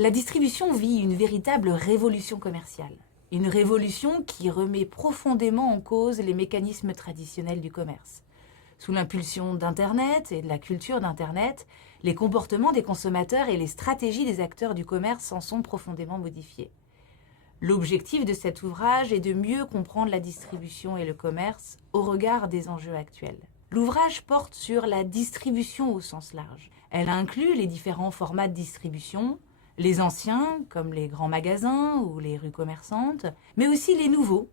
La distribution vit une véritable révolution commerciale. Une révolution qui remet profondément en cause les mécanismes traditionnels du commerce. Sous l'impulsion d'Internet et de la culture d'Internet, les comportements des consommateurs et les stratégies des acteurs du commerce en sont profondément modifiés. L'objectif de cet ouvrage est de mieux comprendre la distribution et le commerce au regard des enjeux actuels. L'ouvrage porte sur la distribution au sens large. Elle inclut les différents formats de distribution, les anciens, comme les grands magasins ou les rues commerçantes, mais aussi les nouveaux,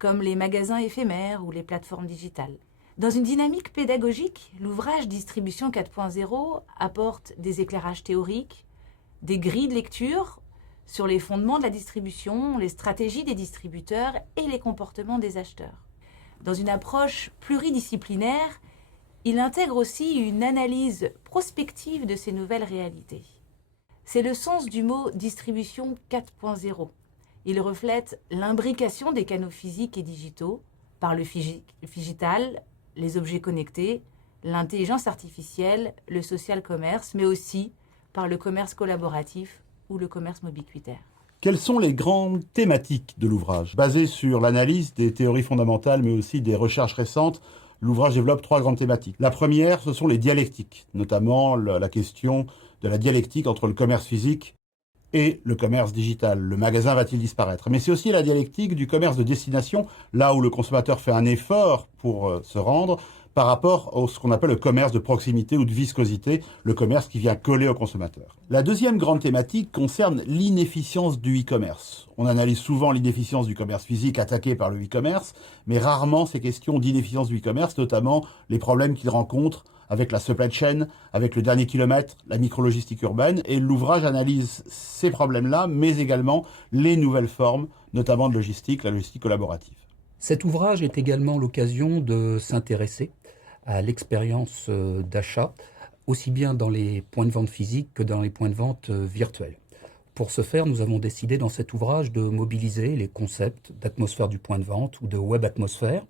comme les magasins éphémères ou les plateformes digitales. Dans une dynamique pédagogique, l'ouvrage Distribution 4.0 apporte des éclairages théoriques, des grilles de lecture sur les fondements de la distribution, les stratégies des distributeurs et les comportements des acheteurs. Dans une approche pluridisciplinaire, il intègre aussi une analyse prospective de ces nouvelles réalités. C'est le sens du mot distribution 4.0. Il reflète l'imbrication des canaux physiques et digitaux par le digital, les objets connectés, l'intelligence artificielle, le social commerce, mais aussi par le commerce collaboratif ou le commerce ubiquitaire. Quelles sont les grandes thématiques de l'ouvrage? Basé sur l'analyse des théories fondamentales, mais aussi des recherches récentes, l'ouvrage développe 3 grandes thématiques. La première, ce sont les dialectiques, notamment la question de la dialectique entre le commerce physique et le commerce digital. Le magasin va-t-il disparaître? Mais c'est aussi la dialectique du commerce de destination, là où le consommateur fait un effort pour se rendre, par rapport à ce qu'on appelle le commerce de proximité ou de viscosité, le commerce qui vient coller au consommateur. La deuxième grande thématique concerne l'inefficience du e-commerce. On analyse souvent l'inefficience du commerce physique attaqué par le e-commerce, mais rarement ces questions d'inefficience du e-commerce, notamment les problèmes qu'il rencontre avec la supply chain, avec le dernier kilomètre, la micro-logistique urbaine. Et l'ouvrage analyse ces problèmes-là, mais également les nouvelles formes, notamment de logistique, la logistique collaborative. Cet ouvrage est également l'occasion de s'intéresser à l'expérience d'achat, aussi bien dans les points de vente physiques que dans les points de vente virtuels. Pour ce faire, nous avons décidé dans cet ouvrage de mobiliser les concepts d'atmosphère du point de vente ou de web atmosphère,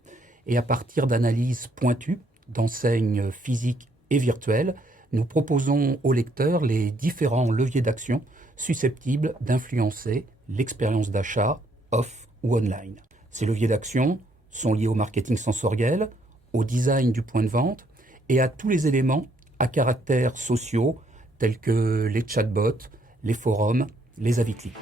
et à partir d'analyses pointues d'enseignes physiques et virtuelles, nous proposons aux lecteurs les différents leviers d'action susceptibles d'influencer l'expérience d'achat off ou online. Ces leviers d'action sont liés au marketing sensoriel, au design du point de vente et à tous les éléments à caractère sociaux tels que les chatbots, les forums, les avis clients.